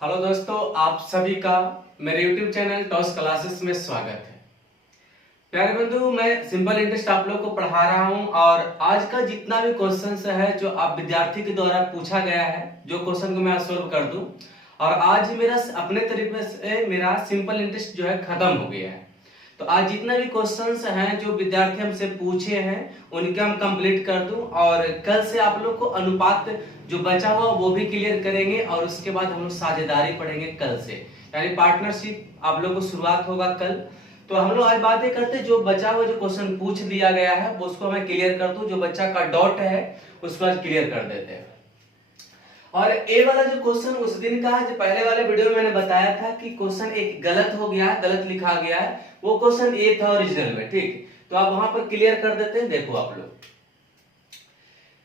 Hello दोस्तों, आप सभी का मेरे YouTube चैनल टॉस क्लासेस में स्वागत है। प्यारे बंधु, मैं सिंपल इंटरेस्ट आप लोग को पढ़ा रहा हूं और आज का जितना भी क्वेश्चन है जो आप विद्यार्थी के द्वारा पूछा गया है, जो क्वेश्चन को मैं सॉल्व कर दूं। और आज मेरा अपने तरीके से मेरा सिंपल इंटरेस्ट जो है खत्म हो गया है। तो आज जितना भी क्वेश्चंस हैं जो विद्यार्थी हमसे पूछे हैं उनके हम कंप्लीट कर दूं और कल से आप लोग को अनुपात जो बचा हुआ वो भी क्लियर करेंगे और उसके बाद हम लोग साझेदारी पढ़ेंगे कल से, यानी पार्टनरशिप आप लोग को शुरुआत होगा कल। तो हम लोग आज बातें करते जो बचा हुआ जो क्वेश्चन पूछ दिया गया है वो उसको मैं क्लियर कर दूं, जो बच्चा का डाउट है उसको आज क्लियर कर देते हैं। और ए वाला जो क्वेश्चन उस दिन का है, जो पहले वाले वीडियो में मैंने बताया था कि क्वेश्चन एक गलत हो गया है, गलत लिखा गया है, वो क्वेश्चन ए था ओरिजिनल में। ठीक, तो आप वहां पर क्लियर कर देते हैं। देखो आप लोग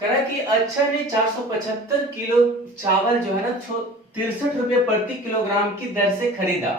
कह रहा है कि अक्षर ने 475 किलो चावल जो है ना 63 रुपए प्रति किलोग्राम की दर से खरीदा।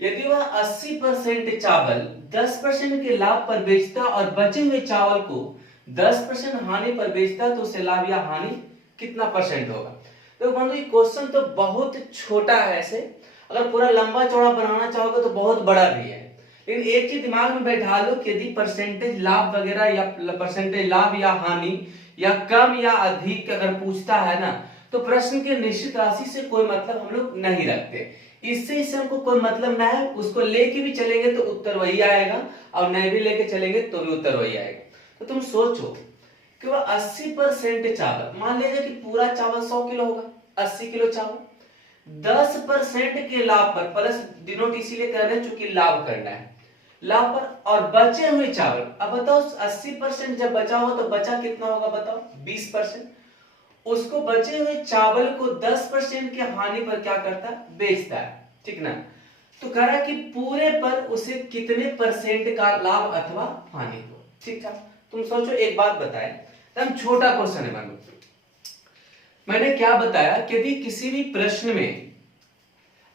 यदि वह 80% चावल 10% के लाभ पर बेचता और बचे हुए चावल को 10% हानि पर बेचता तो उसे लाभ या हानि कितना परसेंट होगा। तो बंधु ये क्वेश्चन तो बहुत छोटा है, ऐसे अगर पूरा लंबा चौड़ा बनाना चाहोगे तो बहुत बड़ा भी है, लेकिन एक चीज दिमाग में बैठा लो कि यदि परसेंटेज लाभ वगैरह या परसेंटेज लाभ या हानि या कम या अधिक अगर पूछता है ना, तो प्रश्न के निश्चित राशि से कोई मतलब हम लोग नहीं रखते। इससे हमको कोई मतलब ना है, उसको लेके भी चलेंगे तो उत्तर वही आएगा और नहीं भी लेके चलेंगे तो भी उत्तर वही आएगा। तो तुम सोचो कि वह 80% चावल, मान लीजिए कि पूरा चावल 100 किलो होगा, 80 किलो चावल 10% के लाभ पर, प्लस डिनोट इसीलिए कर रहे हैं चूंकि लाभ करना है, लाभ पर, और बचे हुए चावल। अब बताओ 80% जब बचा हो तो बचा कितना होगा बताओ, 20%। उसको बचे हुए चावल को 10% की हानि पर क्या करता है, बेचता है। ठीक ना, तो कह रहा है कि पूरे पर उसे कितने परसेंट का लाभ अथवा हानि हो। ठीक था, तुम सोचो एक बात बताए, एकदम छोटा क्वेश्चन है। मैंने क्या बताया कि यदि किसी भी प्रश्न में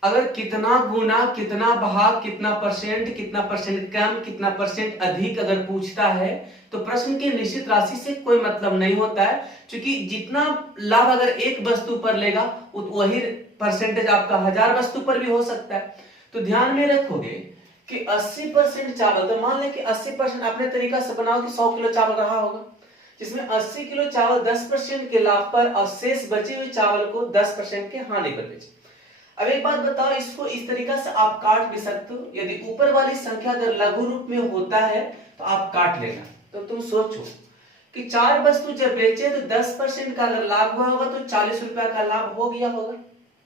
अगर कितना गुना, कितना भाग, कितना परसेंट कम, कितना परसेंट अधिक अगर पूछता है तो प्रश्न के निश्चित राशि से कोई मतलब नहीं होता है, क्योंकि जितना लाभ अगर एक वस्तु पर लेगा वही परसेंटेज आपका 1000 वस्तु पर भी हो सकता है। तो ध्यान में रखोगे कि 80% चावल, तो मान लें कि 80% अपने तरीका से बनाओ कि 100 किलो चावल रहा होगा, जिसमें 80 किलो चावल 10% के लाभ पर और शेष बचे हुए चावल को 10% के हानि पर बेचे। अब एक बात बताओ, इसको इस तरीका से आप काट भी सकते हो, यदि ऊपर वाली संख्या अगर लघु रूप में होता है तो आप काट लेना। तो तुम सोचो कि 4 वस्तु जब बेचे तो 10% का अगर लाभ हुआ होगा तो 40 रुपया का लाभ हो गया होगा।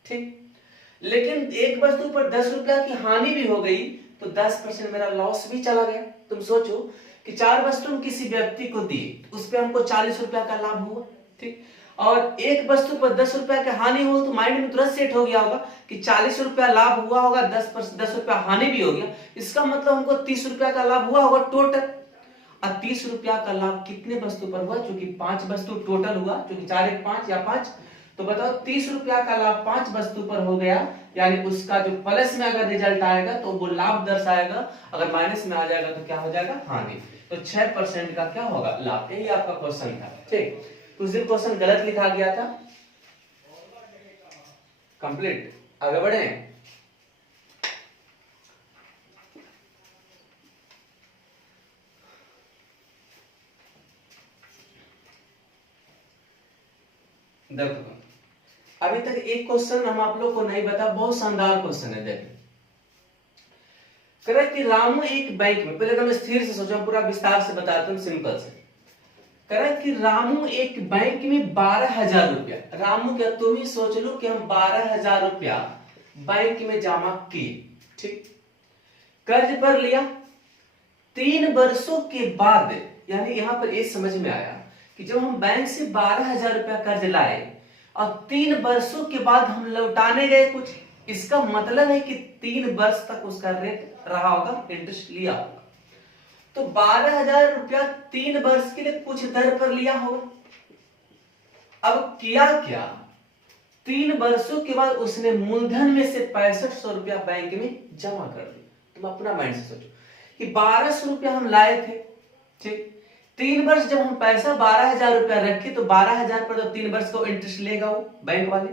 ठीक, लेकिन एक वस्तु पर 10 रुपया की हानि भी हो गई तो 10% मेरा लॉस भी चला गया। तुम सोचो कि 4 वस्तु हम किसी व्यक्ति को दिए, उस पर हमको 40 रुपया का लाभ हुआ। ठीक, और एक वस्तु पर 10 रुपया की हानि हो तो माइंड में तुरंत सेट हो गया होगा कि 40 रुपया लाभ हुआ होगा, 10 रुपया हानि भी हो गया, इसका मतलब हमको 30 रुपया का लाभ हुआ होगा टोटल। और 30 रुपया का लाभ कितने वस्तु पर हुआ, क्योंकि 5 वस्तु टोटल हुआ, क्योंकि 4 1 5 या 5, तो बताओ 30 रुपया का लाभ 5 वस्तु पर हो गया, यानी उसका जो प्लस में अगर रिजल्ट आएगा तो वो लाभ दर्शाएगा, अगर माइनस में आ जाएगा तो क्या हो जाएगा, हानि। तो 6% का क्या होगा, लाभ। यही आपका क्वेश्चन था। ठीक, उस दिन क्वेश्चन गलत लिखा गया था। कंप्लीट, आगे बढ़े। देखो अभी तक एक क्वेश्चन हम आप लोग को नहीं बता, बहुत शानदार क्वेश्चन है। देखो कह कि रामू एक बैंक में, पहले तो मैं स्थिर से सोचा, पूरा विस्तार से बताता हूं सिंपल से। कह रहा है कि रामू एक बैंक में 12,000 रुपया, रामू क्या, तुम ही सोच लो कि हम 12,000 रुपया बैंक में जमा किए। ठीक, कर्ज पर लिया, 3 वर्षों के बाद, यानी यहां पर ये समझ में आया कि जब हम बैंक से 12,000 रुपया कर्ज लाए और 3 वर्षों के बाद हम लौटाने गए कुछ, इसका मतलब है कि 3 वर्ष तक उसका रेट रहा होगा, इंटरेस्ट लिया होगा। तो 12,000 रुपया 3 वर्ष के लिए कुछ दर पर लिया होगा। अब किया क्या, 3 वर्षों के बाद उसने मूलधन में से 6500 रुपया बैंक में जमा कर दिया। तुम अपना माइंड से सोचो कि 1200 रुपया हम लाए थे। ठीक, 3 वर्ष जब हम पैसा 12,000 रुपया रखे तो 12,000 पर तो 3 वर्ष को इंटरेस्ट लेगा वो बैंक वाले।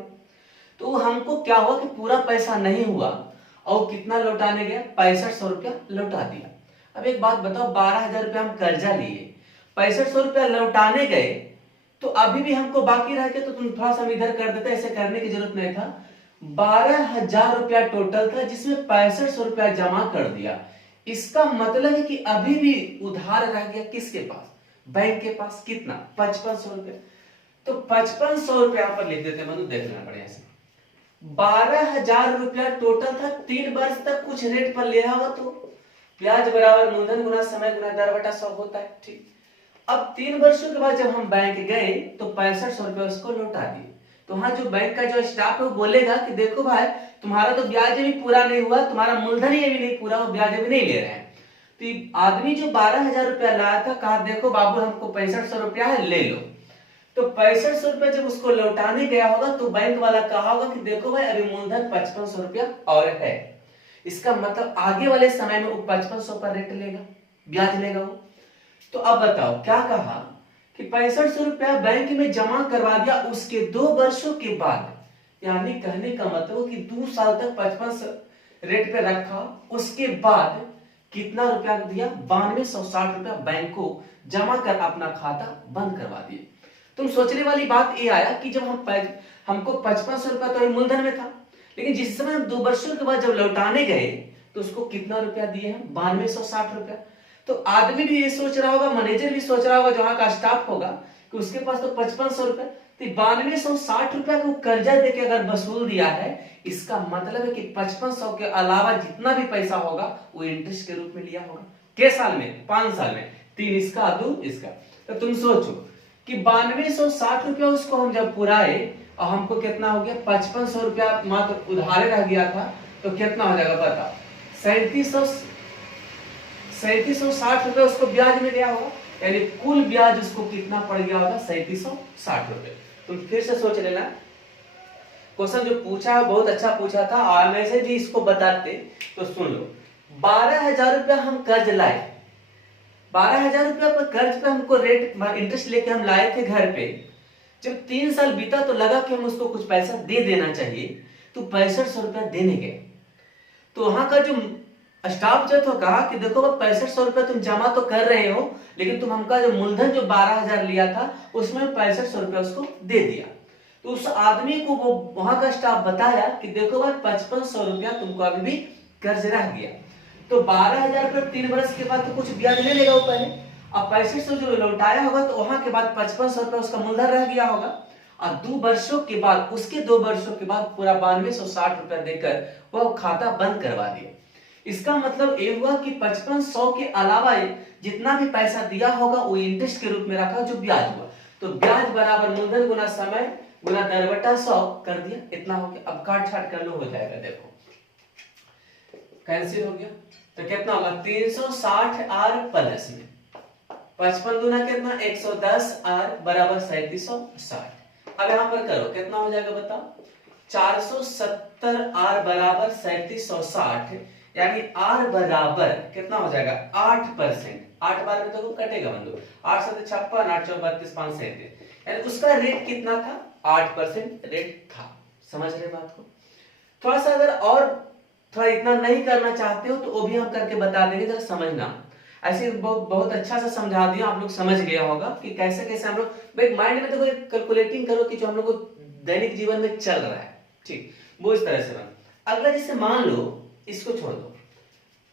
तो हमको क्या हुआ कि पूरा पैसा नहीं हुआ और कितना लौटाने गया, 6500 रुपया लौटा दिया। अब एक बात बताओ, 12,000 रुपया हम कर्जा लिए, 6500 रुपया लौटाने गए, तो अभी भी हमको बाकी रह गया। तो तुम थोड़ा सा इधर कर देते, ऐसे करने की जरूरत नहीं था। 12,000 रुपया टोटल था जिसमें 6500 रुपया जमा कर दिया। इसका मतलब है कि अभी भी उधार रह गया किसके पास, बैंक के पास। कितना, 5500 रुपया। तो 5500 रुपया पर लिख देते हैं, देख लेना बढ़िया से। 12,000 रुपया टोटल था, 3 वर्ष तक कुछ रेट पर लिया हुआ, तो ब्याज बराबर मूलधन गुना समय गुना दर बटा 100 होता है। ठीक, अब 3 वर्षों के बाद जब हम बैंक गए तो 6500 रुपया उसको लौटा दिए। तो हाँ, जो बैंक का जो स्टाफ है वो बोलेगा कि देखो भाई, तुम्हारा तो ब्याज भी पूरा नहीं हुआ, तुम्हारा मूलधन ही अभी नहीं पूरा, वो ब्याज भी नहीं ले रहे हैं। तो आदमी जो 12,000 रुपया लाया था, कहा देखो बाबू हमको 6500 रुपया है, ले लो। तो 6500 रुपया जब उसको लौटाने गया होगा तो बैंक वाला कहा होगा कि देखो भाई अभी मूलधन 5500 रुपया और है। इसका मतलब आगे वाले समय में वो 5500 पर रेट लेगा, ब्याज लेगा वो। तो अब बताओ क्या कहा कि 6500 रुपया बैंक में जमा करवा दिया, उसके 2 वर्षों के बाद, यानी कहने का मतलब कि 2 साल तक 55 रेट पे रखा, उसके बाद कितना रुपया दिया, 9260 रुपया बैंक को जमा कर अपना खाता बंद करवा दिए। तुम सोचने वाली बात ये आया कि जब हमको 5500 रुपया तो मूलधन में था, लेकिन जिस समय हम 2 वर्षों के बाद जब लौटाने गए तो उसको कितना रुपया दिए हम, 9260 रुपया। तो आदमी भी ये सोच रहा होगा, मैनेजर भी सोच रहा होगा, जहां का स्टाफ होगा, कि उसके पास तो 5500 रुपया, तो 9260 रुपया को कर्जा देके अगर वसूल दिया है, इसका मतलब है कि 5500 के अलावा जितना भी पैसा होगा वो इंटरेस्ट के रूप में लिया होगा। के साल में, 5 साल में, 3 इसका 2 इसका। तो तुम सोचो कि 9260 रुपया उसको हम जब पुराए और हमको कितना हो गया, 5500 रुपया मात्र उधारे रह गया था, तो कितना हो जाएगा बताओ, 3760 रुपए उसको ब्याज में दिया होगा, यानी कुल ब्याज उसको कितना पड़ गया होगा, 3760 रुपए। तुम फिर से सोच लेना, क्वेश्चन जो पूछा है बहुत अच्छा पूछा था, और मैं से भी इसको बताते तो सुन लो। 12,000 रुपया हम कर्ज लाए, 12,000 रुपया पर कर्ज पे हमको रेट इंटरेस्ट लेके हम लाए थे घर पे। जब 3 साल बीता तो लगा कि हम उसको कुछ पैसा दे देना चाहिए, तो 6500 रुपया देने गए। तो वहां का जो स्टाफ जो था कहा कि देखो 6500 रुपया तुम जमा तो कर रहे हो, लेकिन तुम हमका जो मूलधन जो 12,000 लिया था उसमें 6500 रुपया उसको दे दिया। तो उस आदमी को वो वहां का स्टाफ बताया कि देखो भाई 5500 रुपया तुमको अभी भी कर्ज रह गया। तो 12,000 रुपया 3 वर्ष के बाद तो कुछ ब्याज ले लेगा वो पहले, अब 6500 जो लौटाया होगा तो वहां के बाद 5500 रुपया उसका मूलधन रह गया होगा, और 2 वर्षों के बाद, उसके 2 वर्षों के बाद पूरा 9260 रुपया देकर वह खाता बंद करवा दिया। इसका मतलब ये हुआ कि 5500 के अलावा जितना भी पैसा दिया होगा वो इंटरेस्ट के रूप में रखा, जो ब्याज हुआ। तो ब्याज बराबर मूलधन गुना समय गुना दर बटा 100 कर दिया, इतना हो गया। अब काट छाट कर लो, हो जाएगा, देखो कैंसिल हो गया। तो कितना होगा, 360 आर प्लस में 55 दूना कितना, 110 आर बराबर 3760। अब यहां पर करो कितना हो जाएगा बताओ, 470 आर बराबर 3760, यानी आर बराबर कितना हो जाएगा, 8%। 8 बार में तो कटेगा बंधु, 8 7 56, 8 4 32, 5 37, यानी उसका रेट कितना था, 8% रेट था। समझ रहे बात को? थोड़ा सा अगर और थोड़ा इतना नहीं करना चाहते हो तो वो भी हम करके बता देंगे, जरा समझना। ऐसे बहुत अच्छा से समझा दिया, आप लोग समझ गया होगा कि कैसे कैसे हम लोग माइंड में देखो कैलकुलेटिंग करो कि जो हम लोग को दैनिक जीवन में चल रहा है, ठीक वो इस तरह से बना। अगला जैसे मान लो, इसको छोड़ दो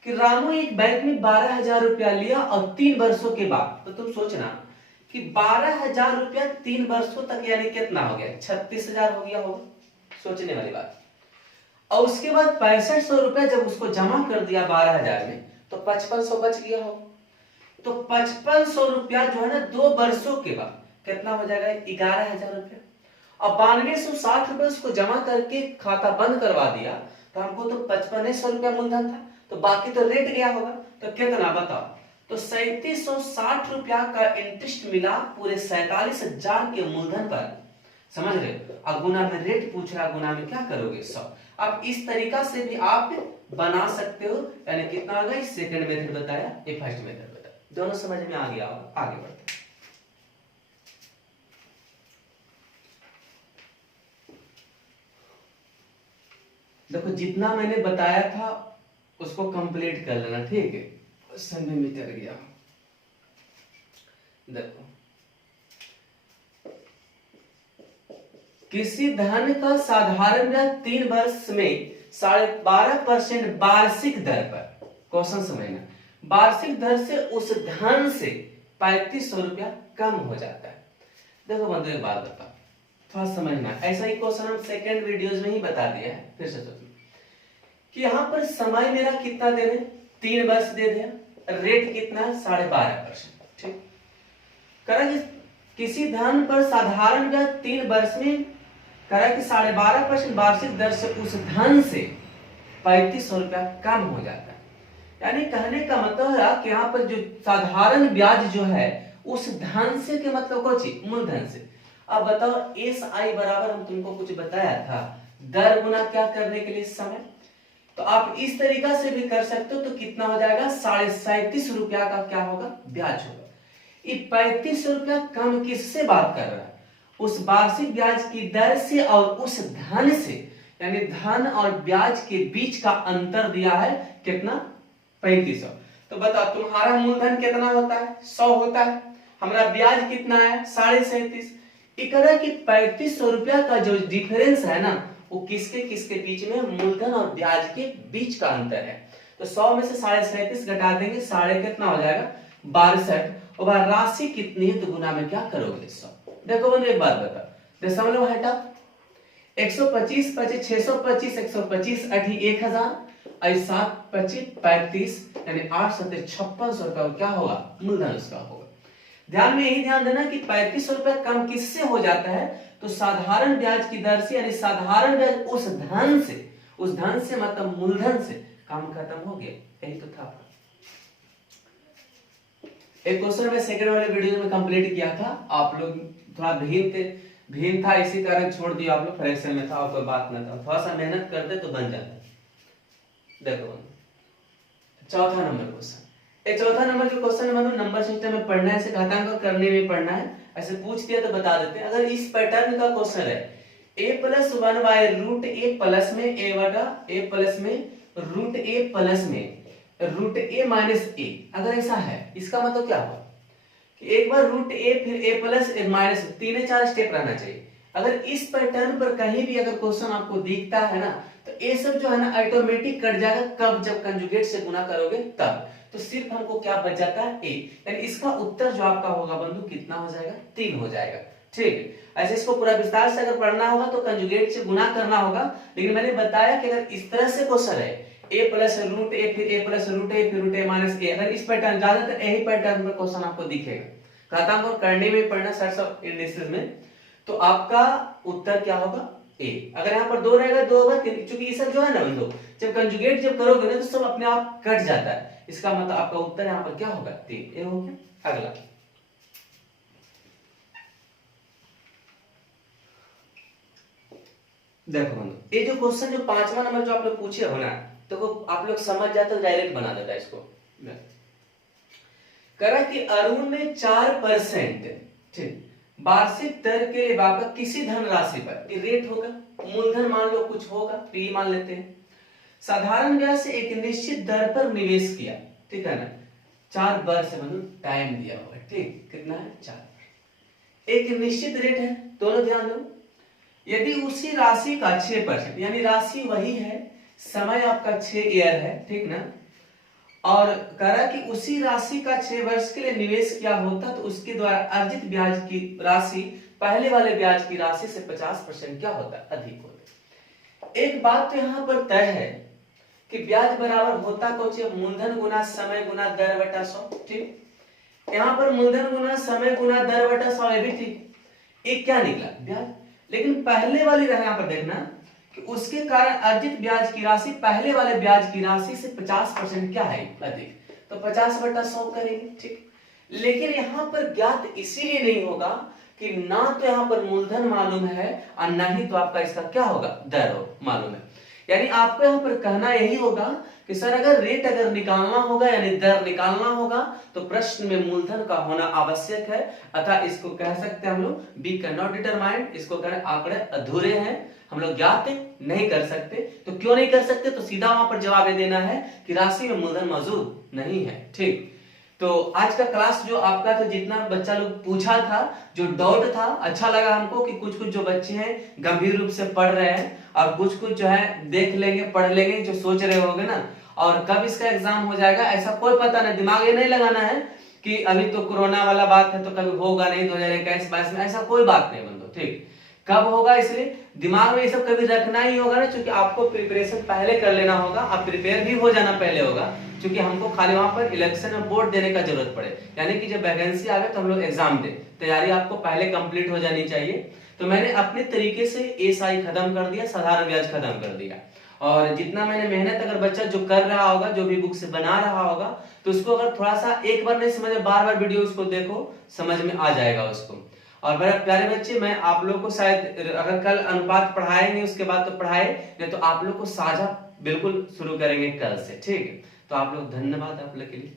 कि रामू एक बैंक में 12,000 रुपया लिया और 3 वर्षों के बाद, तो तुम सोचना कि 12,000 रुपया 3 वर्षों तक, यानी कितना हो गया, 36,000 हो गया होगा। सोचने वाली बात। और उसके बाद 6500 रुपया जब उसको जमा कर दिया 12,000 में, तो 5500 बच गया हो। तो 5500 रुपया जो है ना 2 वर्षों के बाद कितना हो जाएगा, 11,000 रुपया। और 9260 रुपया उसको जमा करके खाता बंद करवा दिया, तो हमको तो 5500 रुपया मूलधन था, तो बाकी तो रेट गया होगा। तो कितना बताओ, तो 3760 रुपया का इंटरेस्ट मिला पूरे 47,000 के मूलधन पर। समझ रहे हो? अब गुना में रेट पूछ रहा, गुना में क्या करोगे, 100। अब इस तरीका से भी आप बना सकते हो, यानी कितना आ गया, सेकंड मेथड बताया, ये फर्स्ट मेथड बताया, दोनों समझ में आ गया होगा। आगे बढ़ते हैं। देखो जितना मैंने बताया था उसको कंप्लीट कर लेना, ठीक है। क्वेश्चन में मिट गया। देखो किसी धन का साधारण ब्याज 3 वर्ष में 12.5% वार्षिक दर पर, क्वेश्चन समझना, वार्षिक दर से उस धन से 3500 रुपया कम हो जाता है। देखो बंधु एक बात बता, थोड़ा समझना, ऐसा ही क्वेश्चन हम सेकंड वीडियोस में ही बता दिया है, फिर से सोचो कि यहां पर समय मेरा कितना दे रहे, 3 वर्ष दे दिया, रेट कितना है 12.5%, ठीक। करा कि किसी धन पर साधारण ब्याज 3 वर्ष में करा कि 12.5% वार्षिक दर से उस धन से 3500 रुपया कम हो जाता है। यानी कहने का मतलब है कि यहाँ पर जो साधारण ब्याज जो है उस धन से के मतलब कौन, मूलधन से। अब बताओ एस आई बराबर हम तुमको कुछ बताया था, दर गुना क्या करने के लिए समय। तो आप इस तरीका से भी कर सकते हो, तो कितना हो जाएगा 37.5 रुपया का क्या होगा, ब्याज होगा। ये 3500 रुपया कम किससे बात कर रहा है, उस वार्षिक ब्याज की दर से और उस धन से, यानी धन और ब्याज के बीच का अंतर दिया है कितना, 3500। तो बताओ तुम्हारा मूलधन कितना होता है, 100 होता है, हमारा ब्याज कितना है 37.5। इकरा कि 3500 रुपया का जो डिफरेंस है ना, वो किसके किसके बीच में, मूलधन और ब्याज के बीच का अंतर है। तो 100 में से 37.5 घटा देंगे, साढ़े कितना हो जाएगा 62, और राशि कितनी है तो गुना में क्या करोगे 100। देखो बंधु एक बात बता, दशमलव हटा, 125 25 625, 125 80 1000, 7 25 35, यानी 8 7 5600 रुपया क्या होगा, मूलधन उसका होगा। ध्यान में यही ध्यान देना कि 3500 रुपया कम किससे हो जाता है, तो साधारण ब्याज की दर से, यानी साधारण ब्याज उस धन से मतलब मूलधन से, काम खत्म हो गया, यही तो था। एक क्वेश्चन में सेकंड वाले वीडियो में कंप्लीट किया था, आप लोग थोड़ा भीन था, इसी कारण छोड़ दिया आप लोग, फ्रैक्शन में था और कोई बात ना था, थोड़ा सा मेहनत करते तो बन जाता। देखो चौथा नंबर क्वेश्चन, चौथा नंबर जो क्वेश्चन है मतलब नंबर सिस्टम में पढ़ना है, इसे घातांक करने में पढ़ना है, ऐसे पूछ दिया तो बता देते हैं। अगर इस पैटर्न का क्वेश्चन है a+1 by root a plus में a बटा a प्लस में रूट a प्लस में रूट a माइनस a, अगर ऐसा है इसका मतलब क्या हुआ कि एक बार रूट a फिर a प्लस माइनस 3-4 स्टेप रहना चाहिए। अगर इस पैटर्न पर कहीं भी अगर क्वेश्चन आपको दिखता है ना, तो ये सब जो है ना ऑटोमेटिक कट जाएगा, कब, जब कंजुगेट से गुना करोगे तब। तो सिर्फ हमको क्या बच जाता है a, यानी इसका उत्तर जो आपका होगा बंधु कितना हो जाएगा, 3 हो जाएगा, ठीक है। ऐसे इसको पूरा विस्तार से अगर पढ़ना होगा तो कंजुगेट से गुना करना होगा, लेकिन मैंने बताया कि अगर इस तरह से क्वेश्चन है a प्लस रूट a फिर a प्लस रूट a फिर रूट a माइनस a, अगर इस पैटर्न, ज्यादातर यही पैटर्न में क्वेश्चन आपको दिखेगा, घातांक और करने में पढ़ना सेट्स ऑफ इंडिसेस में, तो आपका उत्तर क्या होगा a। अगर यहाँ पर 2 रहेगा 2 होगा 3, क्योंकि ये सब जो है ना बंधु जब कंजुगेट जब करोगे ना तो सब अपने आप कट जाता है, इसका मतलब आपका उत्तर यहाँ पर क्या होगा 3, ये हो गया। अगला देखो बंधु, ये जो क्वेश्चन जो 5वां नंबर जो आप लोग पूछे हो ना, तो वो आप लोग समझ जाते हो, डायरेक्ट बना देता है इसको। करा कि अरुण ने 4% ठीक वार्षिक दर के लिए आपका किसी धनराशि पर, रेट होगा, मूलधन मान लो कुछ होगा, पी मान लेते हैं, साधारण ब्याज से एक निश्चित दर पर निवेश किया, ठीक है ना, 4 वर्ष मतलब टाइम दिया हुआ है, ठीक, कितना है 4, एक निश्चित रेट है, दोनों ध्यान दो। यदि उसी राशि का 6%, यानी राशि वही है, समय आपका 6 ईयर है, ठीक ना, और करा कि उसी राशि का 6 वर्ष के लिए निवेश किया होता तो उसके द्वारा अर्जित ब्याज की राशि पहले वाले ब्याज की राशि से 50% क्या होता, अधिक होता। एक बात तो यहाँ पर तय है कि ब्याज बराबर होता कौन सी, मूलधन गुना समय गुना दर बटा 100, ठीक। यहाँ पर मूलधन गुना समय गुना दर बटा 100 है भी ठीक, एक क्या निकला ब्याज, लेकिन पहले वाली रहा यहाँ पर देखना कि उसके कारण अर्जित ब्याज की राशि पहले वाले ब्याज की राशि से 50% क्या है अधिक, तो 50/100 करेंगे, ठीक। लेकिन यहाँ पर ज्ञात इसीलिए नहीं होगा कि ना तो यहाँ पर मूलधन मालूम है और ना ही तो आपका इसका क्या होगा, दर हो मालूम है। यानी आपको यहाँ पर कहना यही होगा कि सर अगर रेट अगर निकालना होगा यानी दर निकालना होगा तो प्रश्न में मूलधन का होना आवश्यक है, अतः इसको कह सकते हैं हम लोग बी कैन नॉट डिटरमाइंड, इसको कहें आंकड़े अधूरे हैं, हम लोग ज्ञात नहीं कर सकते। तो क्यों नहीं कर सकते, तो सीधा वहां पर जवाब देना है कि राशि में मूलधन मौजूद नहीं है। ठीक, तो आज का क्लास जो आपका था, जितना बच्चा लोग पूछा था, जो डाउट था, अच्छा लगा हमको कि कुछ कुछ जो बच्चे हैं गंभीर रूप से पढ़ रहे हैं और कुछ कुछ जो है देख लेंगे पढ़ लेंगे, जो सोच रहे होंगे ना, और कब इसका एग्जाम हो जाएगा ऐसा कोई पता नहीं, दिमाग ये नहीं लगाना है कि अभी तो कोरोना वाला बात है तो कभी होगा नहीं 2021-22 में, ऐसा कोई बात नहीं बंधु। ठीक, कब होगा इसलिए दिमाग में ये सब कभी रखना ही होगा ना, क्योंकि आपको प्रिपरेशन पहले कर लेना होगा, आप प्रिपेयर भी हो जाना पहले होगा, क्योंकि हमको खाली वहां पर इलेक्शन में वोट देने का जरूरत पड़े, यानी कि जब वैकेंसी आवे तो हम लोग एग्जाम दे, तैयारी आपको पहले कंप्लीट हो जानी चाहिए। तो मैंने अपने तरीके से एसआई खत्म कर दिया, साधारण ब्याज खत्म कर दिया, और जितना मैंने मेहनत अगर बच्चा जो कर रहा होगा, जो भी बुक से बना रहा होगा, तो उसको अगर थोड़ा सा एक बार नहीं समझे, बार बार वीडियो उसको देखो, समझ में आ जाएगा उसको। और मेरे प्यारे बच्चे, मैं आप लोग को शायद अगर कल अनुपात पढ़ाए नहीं उसके बाद तो पढ़ाए, नहीं तो आप लोग को साझा बिल्कुल शुरू करेंगे कल से। ठीक है, तो आप लोग धन्यवाद आप लोग के लिए।